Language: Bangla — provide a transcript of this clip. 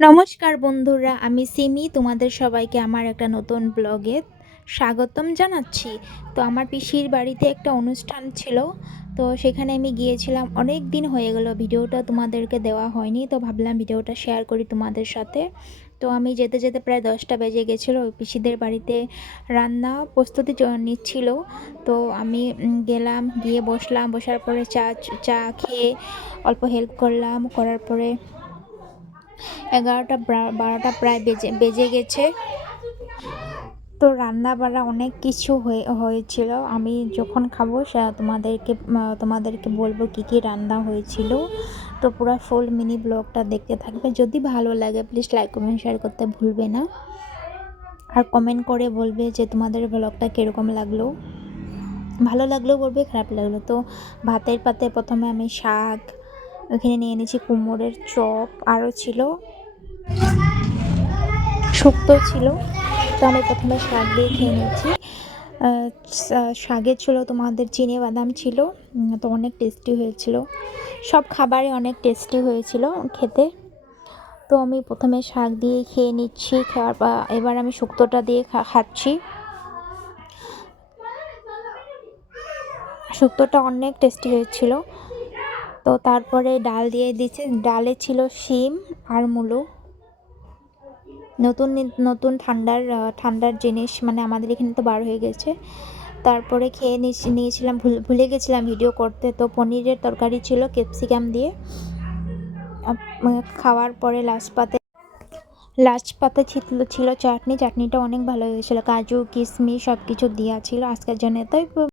নমস্কার বন্ধুরা, আমি সিমি। তোমাদের সবাইকে আমার একটা নতুন ব্লগে স্বাগতম জানাচ্ছি। তো আমার পিসির বাড়িতে একটা অনুষ্ঠান ছিল, তো সেখানে আমি গিয়েছিলাম। অনেক দিন হয়ে গেল ভিডিওটা তোমাদেরকে দেওয়া হয়নি, তো ভাবলাম ভিডিওটা শেয়ার করি তোমাদের সাথে। তো আমি যেতে যেতে প্রায় 10টা বেজে গেছিলো। পিসিদের বাড়িতে রান্না প্রস্তুতি নিচ্ছিল। তো আমি গেলাম, গিয়ে বসলাম। বসার পরে চা খেয়ে অল্প হেল্প করলাম। করার পরে 11টা 12টা প্রায় বেজে গেছে। তো রান্না বান্না অনেক কিছু হয়েছিল। আমি যখন খাবো তোমাদেরকে বলবো কি রান্না হয়েছিল। তো পুরো ফুল মিনি ব্লগটা দেখতে থাকবে। যদি ভালো লাগে প্লিজ লাইক কমেন্ট শেয়ার করতে ভুলবে না, আর কমেন্ট করে বলবে যে তোমাদের ব্লগটা কীরকম লাগলো। ভালো লাগলেও বলবে, খারাপ লাগলো। তো ভাতের পাতে প্রথমে আমি শাক ওখানে নিয়ে নিয়েছি, কুমড়োর চপ, আরও ছিল শুক্তো ছিল। তো আমি প্রথমে শাক দিয়ে খেয়ে নিয়েছি। শাকে ছিল তোমাদের চিনে বাদাম ছিল। তো অনেক টেস্টি হয়েছিল, সব খাবারই অনেক টেস্টি হয়েছিল খেতে। তো আমি প্রথমে শাক দিয়ে খেয়ে নিচ্ছি। এবার আমি শুক্তোটা দিয়ে খাচ্ছি। শুক্তোটা অনেক টেস্টি হয়েছিল। তো তারপরে ডাল দিয়ে দিয়েছি। ডালে ছিল শিম আর মূলো। নতুন নতুন ঠান্ডার জিনিস, মানে আমাদের এখানে তো বার হয়ে গেছে। তারপরে খেয়ে নিয়েছিলাম, ভুলে গেছিলাম ভিডিও করতে। তো পনিরের তরকারি ছিল ক্যাপসিকাম দিয়ে। খাওয়ার পরে লাস্ট পাতে ছিল চাটনিটা অনেক ভালো হয়েছিল। কাজু কিশমিশ সব কিছু দেওয়া ছিল। আজকের জন্য তাই